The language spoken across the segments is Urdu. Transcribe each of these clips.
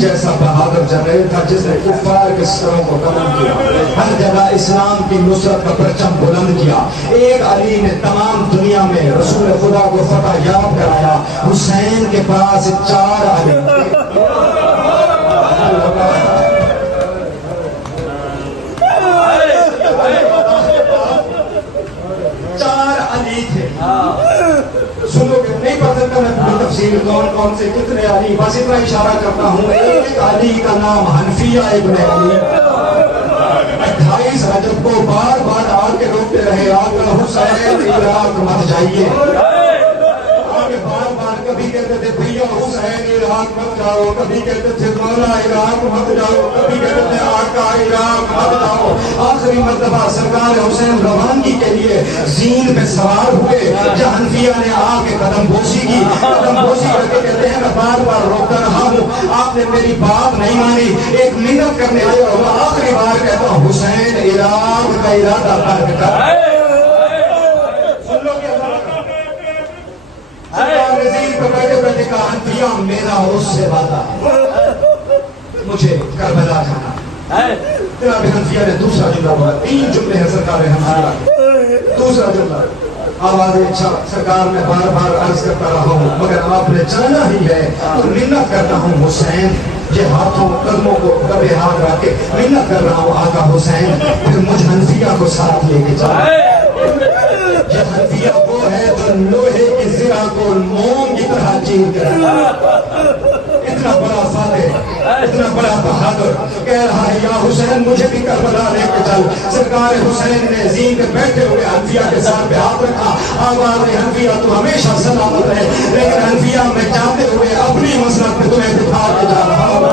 جیسا بہادر جنرل تھا جس نے کفار کے سروں کو کلم کیا، ہر جگہ اسلام کی نصرت کا پرچم بلند کیا۔ ایک علی نے تمام دنیا میں رسول خدا کو فتح یاب کرایا۔ حسین کے پاس 4 علی، 4 علی تھے۔ سنو کہ نہیں پتہ کہ میں پوری تفصیل کون سے کتنے علی، بس اتنا اشارہ کرتا ہوں۔ ایک علی کا نام حنفیہ ابن علی، 28 رجب کو بار بار آ کے روکتے رہے، آقا حسین عراق مت جائیے۔ آگے بار بار کبھی کہتے تھے بھیا حسین عراق مت جاؤ، کبھی کہتے تھے مولا عراق مت جاؤ، کبھی کہتے تھے آقا عراق مت جاؤ۔ آخری مرتبہ سرکار حسین روانگی کے لیے زین پہ سوار ہوئے، جہاں حنفیہ نے آ کے قدم بوسی کی، قدم بوسی کر کے کہتے ہیں میں بار بار روکتا رہا ہوں، آپ نے میری بات نہیں مانی، ایک منت کرنے آئے اور آخری بار کہتا ہوں حسین عراق کا ارادہ ترک کر۔ سن لو کہ سرکار نذیر پہ بیٹھے بیٹھے کہا حنفیہ میرا اور اس سے وعدہ ہے، مجھے کربلا جانا ہے۔ جناب حنفیہ نے دوسرا جملہ بولا، 3 جملے ہیں سرکار حنفیہ۔ دوسرا جملہ آواز اچھا سرکار میں بار بار عرض کرتا رہا ہوں مگر آپ نے جانا ہی ہے تو منت کرتا ہوں حسین، یہ ہاتھوں قدموں کو کبھی ہاتھ رکھ کے منت کر رہا ہوں آقا حسین پھر مجھ حنفیہ کو ساتھ لے کے جاؤ۔ یہ حنفیہ وہ ہے جو لوہے کی زرہ کو موم کی طرح چیر کر اتنا بڑا فاتح، اتنا بڑا بہادر کہہ رہا ہے یا حسین مجھے بھی کربلا لے کے چل۔ سرکار حسین نے زین پہ بیٹھے ہوئے حنفیہ کے ساتھ پہ ہاتھ رکھا، آواز حنفیہ تو ہمیشہ سلامت رہے، لیکن حنفیہ میں جاتے ہوئے اپنی مسلک پہ تمہیں بٹھا کے جا رہا ہوں۔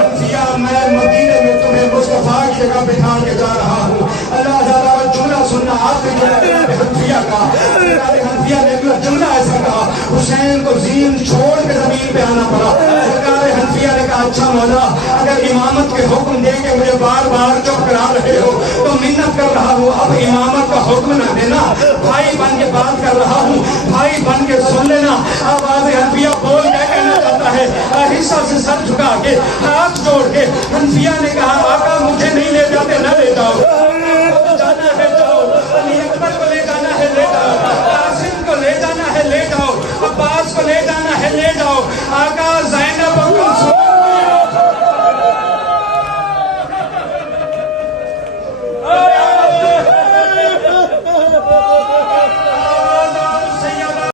حنفیہ میں مدینے میں تمہیں مصطفیٰ کی جگہ بٹھا کے جا رہا ہوں۔ اللہ تعالیٰ کا جملہ سننا، آخری جملہ حنفیہ کا، حنفیہ نے اگلا جملہ ایسا کہا حسین کو زین چھوڑ کے زمین پہ آنا پڑا۔ سرکار حنفیہ نے کہا اچھا مولا اگر امامت کے حکم دے کے مجھے بار بار چپ کرا رہے ہو تو منت کر رہا ہوں اب امامت کا حکم نہ دینا، بھائی بن کے بات کر رہا ہوں، بھائی بن کے سن لینا۔ آواز حنفیہ بول کیا کہنا چاہتا ہے، حصہ سے سر جھکا کے ہاتھ جوڑ کے حنفیہ نے کہا آقا مجھے نہیں لے